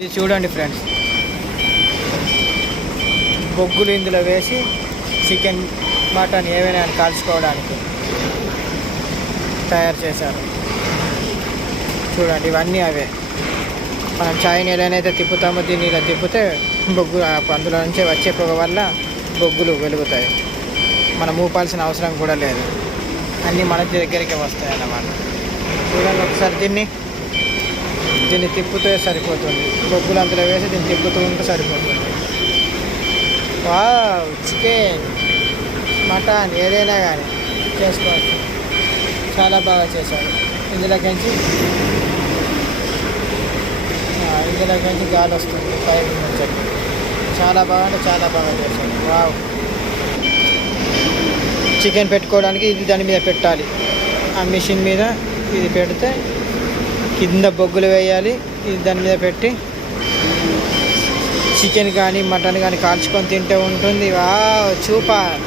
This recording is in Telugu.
ఇది చూడండి ఫ్రెండ్స్, బొగ్గులు ఇందులో వేసి చికెన్ మటన్ ఏవైనా కాల్చుకోవడానికి తయారు చేశారు. చూడండి, ఇవన్నీ అవే. మనం చాయ్ని ఎలానైతే తిప్పుతామో దీన్ని ఇలా తిప్పితే బొగ్గు అందులో నుంచి వచ్చే పొగ వల్ల బొగ్గులు వెలుగుతాయి. మనం ఊపాల్సిన అవసరం కూడా లేదు, అన్నీ మన దగ్గరికి వస్తాయి అన్నమాట. చూడండి ఒకసారి దీన్ని తిప్పుతే సరిపోతుంది. బొగ్గులు అందులో వేసి దీన్ని తిప్పుతూ ఉంటే సరిపోతుంది. వావ్, చికెన్ మటన్ ఏదైనా కానీ చేసుకోవచ్చు. చాలా బాగా చేశారు. ఇందులోకి గాలి వస్తుంది పైకి నుంచి. చాలా బాగా చేశారు. వావ్, చికెన్ పెట్టుకోవడానికి ఇది దాని మీద పెట్టాలి. ఆ మిషన్ మీద ఇది పెడితే కింద బొగ్గులు వేయాలి. ఇది దాని మీద పెట్టి చికెన్ కానీ మటన్ కానీ కాల్చుకొని తింటే ఉంటుంది. Wow, super.